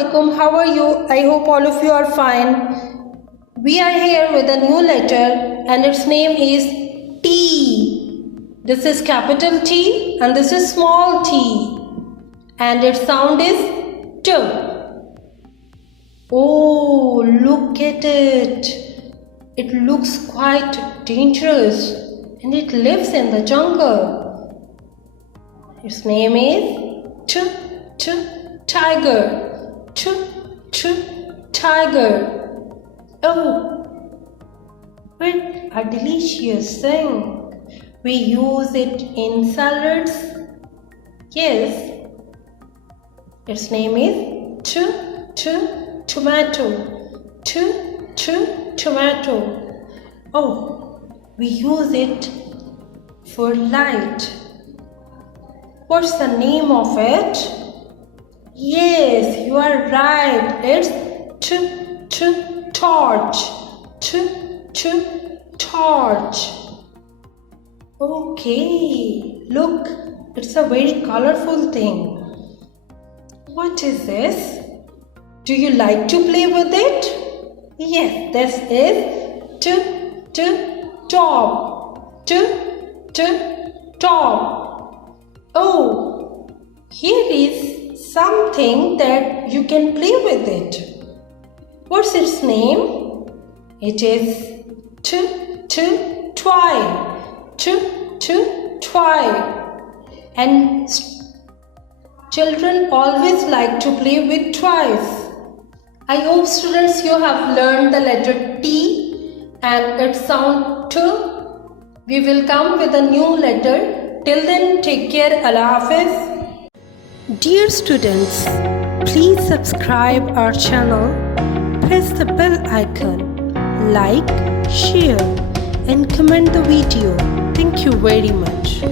alaikum. How are you? I hope all of you are fine. We are here with a new letter and its name is T. This is capital T and this is small t. And its sound is T. Oh, look at it. It looks quite dangerous and it lives in the jungle. Its name is tiger. Tiger. Oh, what a delicious thing. We use it in salads. Yes. Its name is tomato. Tomato. Oh, we use it for light. What's the name of it? Yes, you are right. It's torch. Torch. Okay, look, it's a very colorful thing. What is this? Do you like to play with it? Yes, this is top. Top. Oh, here is something that you can play with it. What's its name? It is toy. Toy. And children always like to play with toys. I hope students you have learned the letter T and its sound T. We will come with a new letter. Till then, take care. Allah Hafiz. Dear students, please subscribe our channel. Press the bell icon. Like, share and comment the video. Thank you very much.